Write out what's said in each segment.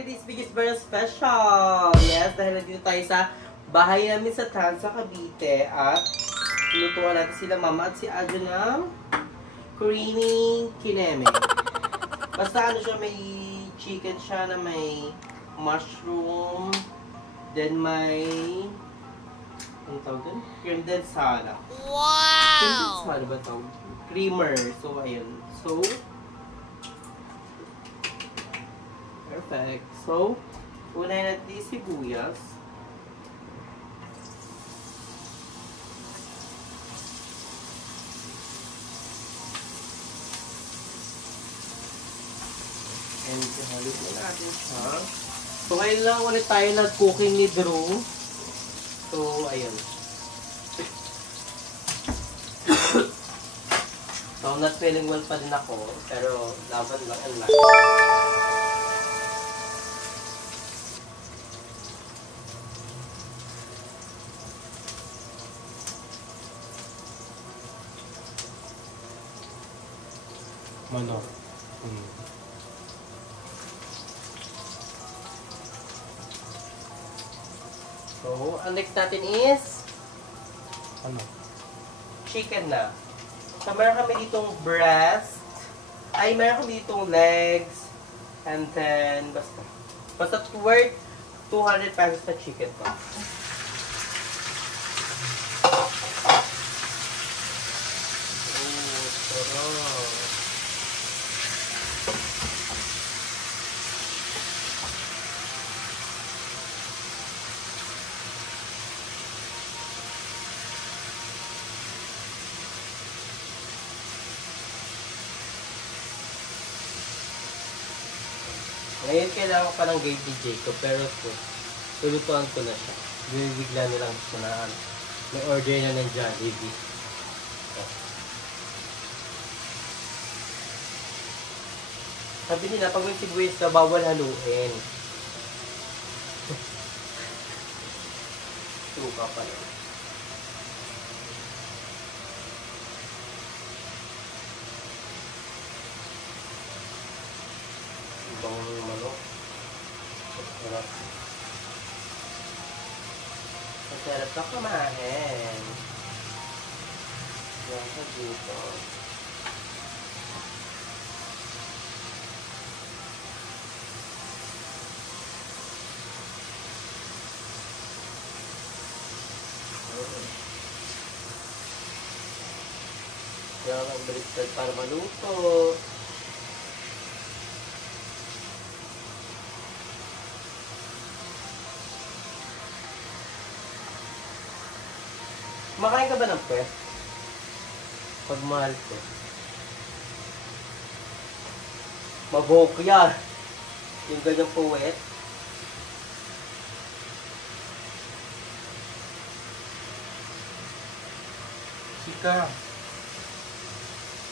everybody, this video is very special. Yes, dahil nandito tayo sa bahay namin sa Tanza, Cavite. At lutuan natin sila mama at si Adjo ng creamy kineme. Basta ano siya, may chicken siya na may mushroom. Then may... Ano tawag dun? Condensada. Wow! Condensada ba tawag? Creamer. So, ayun. So, perfect. So, unahin natin yung sibuyas. And halit na natin siya. So, ngayon lang ulit tayo nag-cooking ni Drew. So, ayun. So, not feeling well pa din ako. Pero, laban lang ang lahat. Manok. So, ang next natin is Ano? chicken na. So, meron kami ditong breast. Ay, meron kami ditong legs. And then, basta worth 200 pesos na chicken to. Oh, sarap. Ngayon kailangan pa ng guide ni Jacob, pero ito, tulutuan ko na siya. Bigla nilang sunaan. May order na ng Jollibee. Sabi nila, pag may sibuyas na bawal haluin. Suka pala. Ibang manok. Masarap. Masarap na kumain. Yan sa dito. Yan ang baliktad para maluto. Makain ka ba ng pet? Pag mahal ko. Mabok yan. Yung ganyang puwet. Sika.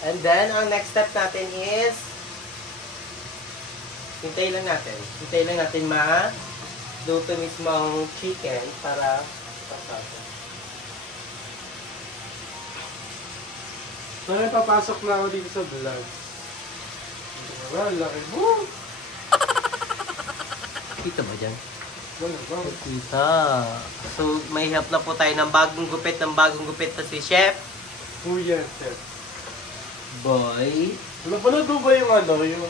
And then, ang next step natin is hintayin lang natin ma-luto mismo ang chicken para pasasa. So, papasok na ako dito sa vlog. Well, laki mo. Kita ba dyan? Wala ba? Kita. So, may help na po tayo ng bagong gupit na si Chef. Oh, yes, yes. Boy. Napanood mo ba yung ano, yung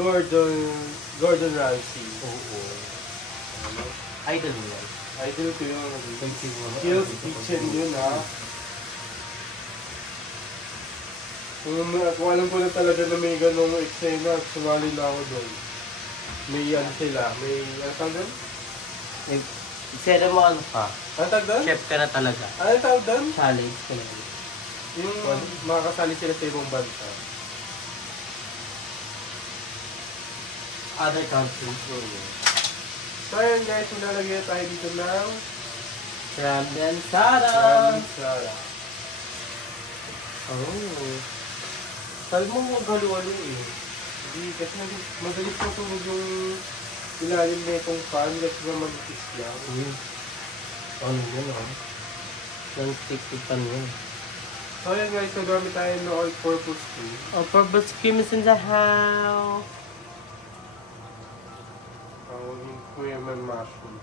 Gordon Ramsay? Oo. Ano? Idol mo yan. Idol ko yung Hill's Kitchen yun, ha? Kung alam ko na talaga na may ganong eksena, sumali na ako doon. May ano sila, may ano tawag doon? Sera mo ano ka? Ano tawag doon? Chef ka na talaga. Ano tawag doon? Challenge ka na. Yung makakasali sila sa ibang bansa. Other countries. So ayun guys, lalagyan na tayo dito ng Condensada. Oh. Sabi mo huwag halo-halo eh. Hindi, kasi madalis matunog yung ilalim na itong pan, kasi na mag-kiss lang. Ano yun ah? Non-stick pan yun. So ayan guys, nagamit tayo ng all-purpose cream. All-purpose cream is in the house. Ang cream and mushroom.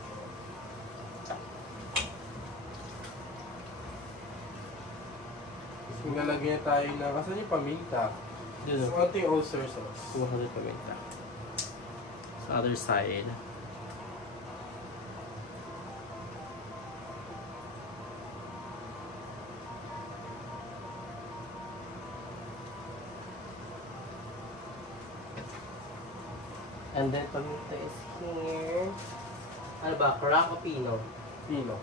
Tapos maglalagay na tayo na, kasan yung paminta? Dito. So, ating oyster sauce. 200 paminta. Sa other side. And then paminta is here. Ano ba? Crack o pino? Pino.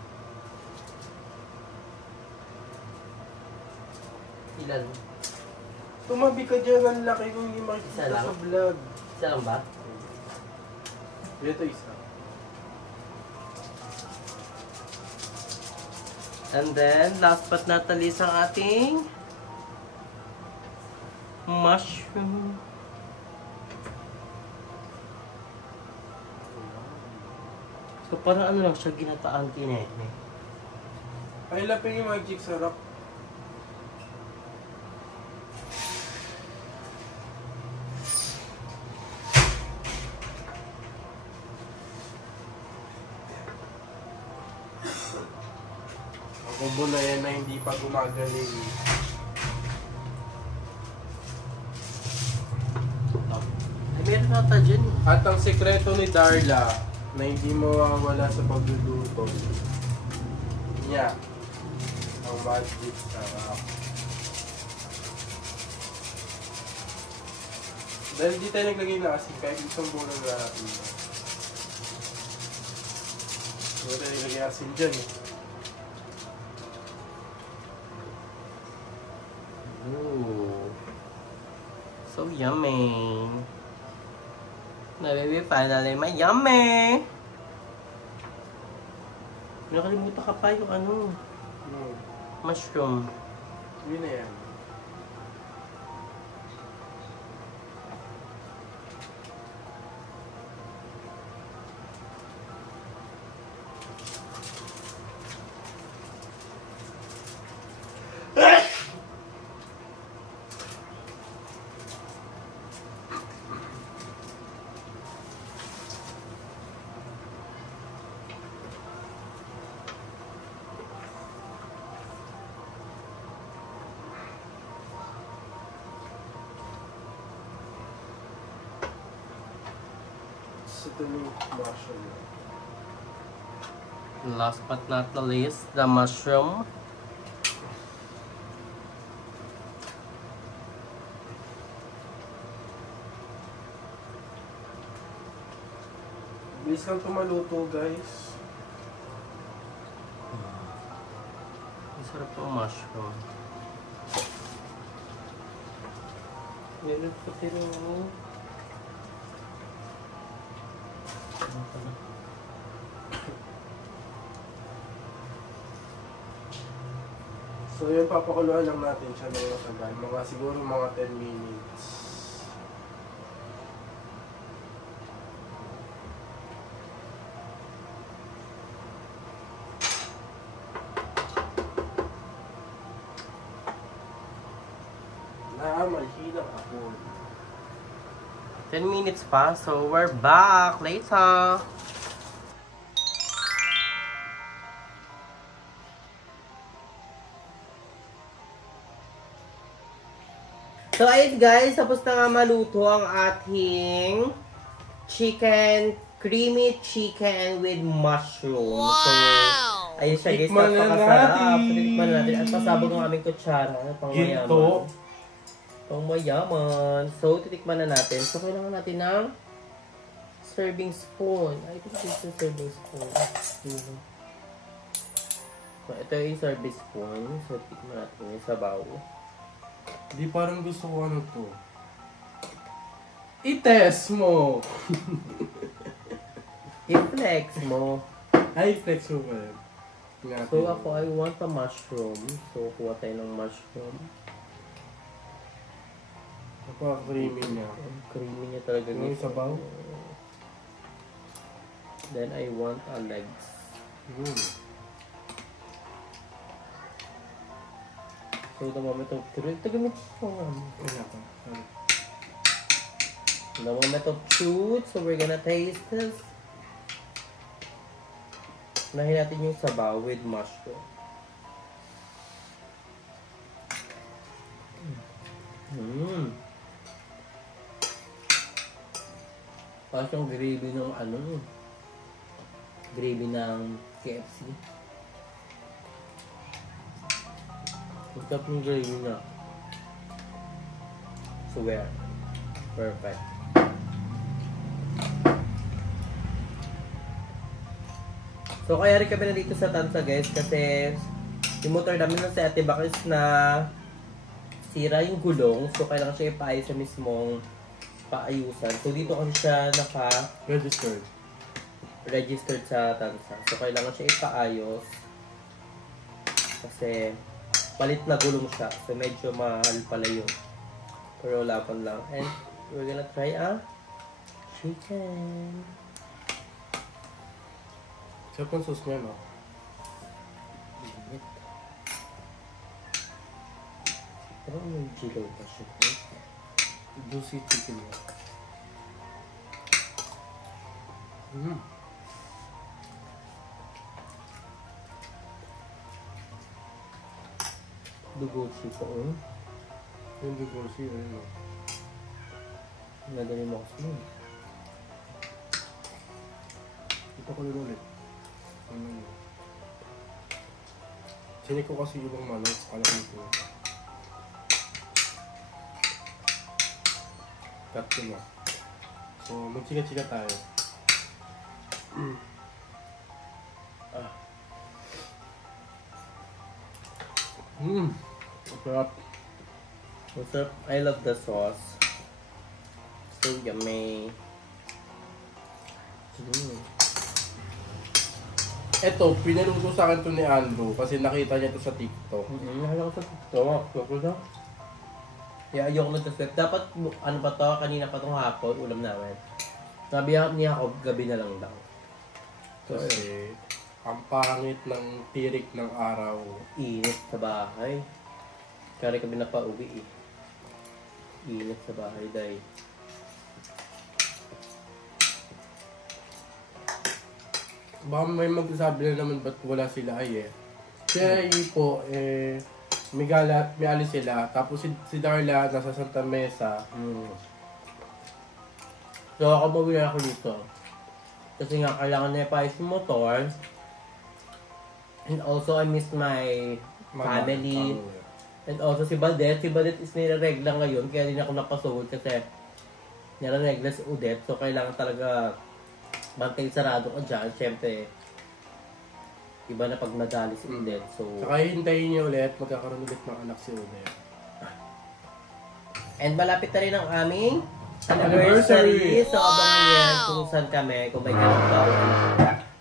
Ilan? Tumabi ka dyan, ang laki kung hindi Isa makikita lang? sa vlog. Isa lang ba? Ito isa. And then, last but not the least ang ating mushroom. So parang ano lang siya, ginataan tinete. Ay, lapin yung magic sarap. Ang combo na yan na hindi pa gumagaling. Ay, meron nata dyan. At ang sekreto ni Darla na hindi mawawala sa pagluluto niya ang magic sarap. Dahil di tayo naglagay na asin kahit isang bola na natin. Hindi tayo naglagay asin dyan eh. Ooh. So yummy. Na baby, finally may yummy. Nakalimutan ka pa yung ano, mushroom. Yun na yan. Ito yung mushroom. Last but not the least, the mushroom. Bilis kang tumaluto, guys. Ang sarap ng mushroom. Meron pa tiro. So yun, papakuluan lang natin siya ng matagal. Mga siguro mga 10 minutes. Malhinang ako. 10 minutes pa, so we're back later. So ayun guys, tapos na nga maluto ang ating creamy chicken with mushroom. Wow! So, ayun siya guys, napakasarap. Tikman na natin. At pasabog ang aming kutsara. Pang mayaman. Pang mayaman. So, titikman na natin. So, kailangan natin ng serving spoon. I think this is serving spoon. So, ito yung serving spoon. So, titikman natin yung sabaw. Di parang gusto ko ano to. I-test mo! I-flex mo. Ay, flex mo ba yun? So, ako, I want a mushroom. So, kuha tayo ng mushroom. Napaka-creamy niya. Creamy niya talaga. Yung sabaw? Then, I want a legs. So, the moment of truth, the moment of truth, so we're gonna taste this. Unahin natin yung sabaw with mushroom. Parang yung gravy ng gravy ng KFC. Masarap yung gravy na. Swear. Perfect. So kaya rin kami nandito sa Tansa guys kasi yung motor namin na sa Ate Bakis na sira yung gulong. So kailangan siya ipaayos sa mismong paayusan. So dito kasi siya registered sa Tansa. So kailangan siya ipaayos kasi palit na gulong siya. So medyo mahal pala yun. Pero laban lang. And we're gonna try a chicken. Sarap ang sauce niya, no? Init. Parang may jilaw pa siya. Juicy chicken niya. Dugoshi po. Yung dugoshi, no? Nadali mo kasi yun. Ito ko rin ulit. Sinig ko kasi ibang manok. Alam ko. Cut ko na. So, magchika-chika tayo. Masarap. Masarap. I love the sauce. So yummy. Eto, pinaluto sa akin to ni Andrew kasi nakita niya to sa TikTok. Nakala ko sa TikTok. Kapag yeah, ayoko na sa dapat, ano pa to, kanina pa tong hapon, ulam namin. Sabi niya ako, gabi na lang daw. Kasi, ang pangit ng tirik ng araw. Init sa bahay. Kaya kami napauwi eh. Init sa bahay dahil. Baka may magsasabi na naman ba't wala sila ay eh. Kaya po, may alis sila. Tapos si Darla nasa Santa Mesa. So ako mawila ako dito. Kasi nga kailangan na ipaayos yung motor. And also I miss my family. And also si Badet. Si Badet is nire-regla ngayon. Kaya din ako napasugod kasi nire-regla si Udet. So kailangan talaga bantay sarado ka dyan. Siyempre, iba na pag madali si Udet. So, saka hintayin niyo ulit. Magkakaroon ulit ng anak si Udet. And malapit na rin ang aming anniversary. So abangan yan kung saan kami. Kung may ganun ba.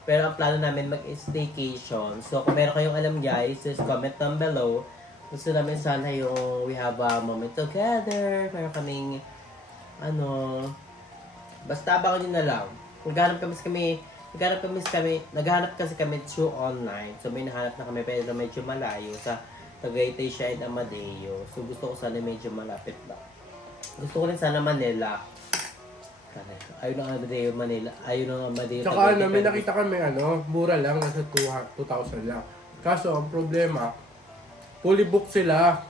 Pero ang plano namin mag-staycation. So kung meron kayong alam guys, just comment down below. Gusto namin sana yung we have a moment together. Meron kaming basta abangan nyo na lang. Naghahanap kasi kami through online. So may nahanap na kami pero medyo malayo sa Tagaytay siya and Amadeo. So gusto ko sana medyo malapit lang. Gusto ko rin sana Manila. Ayun ang Amadeo, Manila. Ayun ang Amadeo. Tsaka may nakita kami mura lang, nasa 2,000 lang. Kaso ang problema, fully booked sila.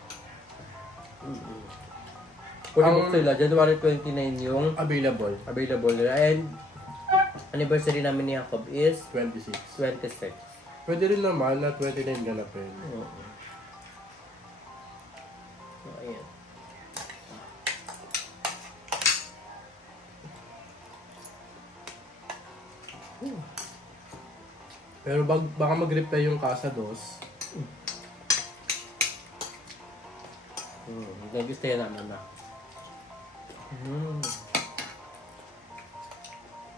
Fully booked sila. January 29 yung available nila. And anniversary namin ni Jacob is 26. Pwede rin naman na 29 ganapin. So, ayan. Pero baka mag-reply yung Casa Dos. Nag-gusto yan naman na.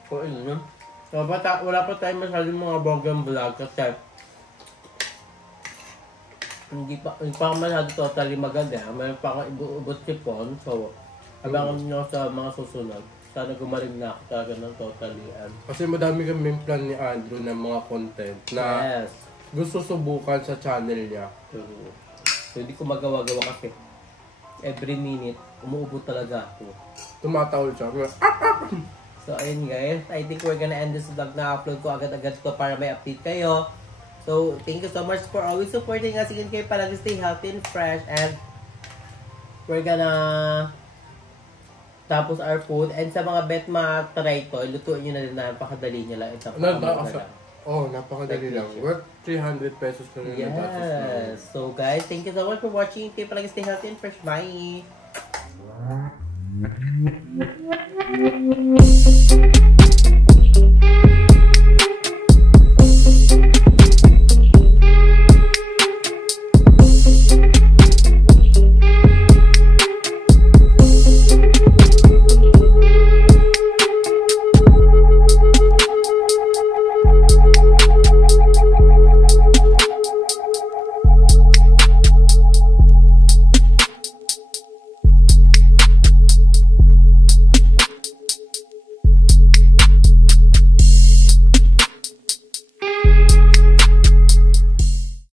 So, yun. So, wala pa tayong masyadong mga program vlog kasi hindi pa masyado totally maganda. Mayroon pa akong ibuubot sipon. So, abangan nyo sa mga susunod. Sana gumaling na ako talaga ng totally. Kasi madami kami plan ni Andrew ng mga content na gusto subukan sa channel niya. So, hindi ko magawa-gawa kasi every minute, umuubot talaga ako. Tumatawal siya. So, ayun guys. I think we're gonna end this vlog na upload ko agad-agad ko para may update kayo. So, thank you so much for always supporting us. Again kayo palagi stay healthy and fresh. And we're gonna tapos our food. And sa mga bet try to, lutuin nyo na rin na napakadali nyo lang. Napakadali lang. Worth 300 pesos na rin. Yes. So guys, thank you so much for watching. Kayo palagi stay healthy and fresh. Bye!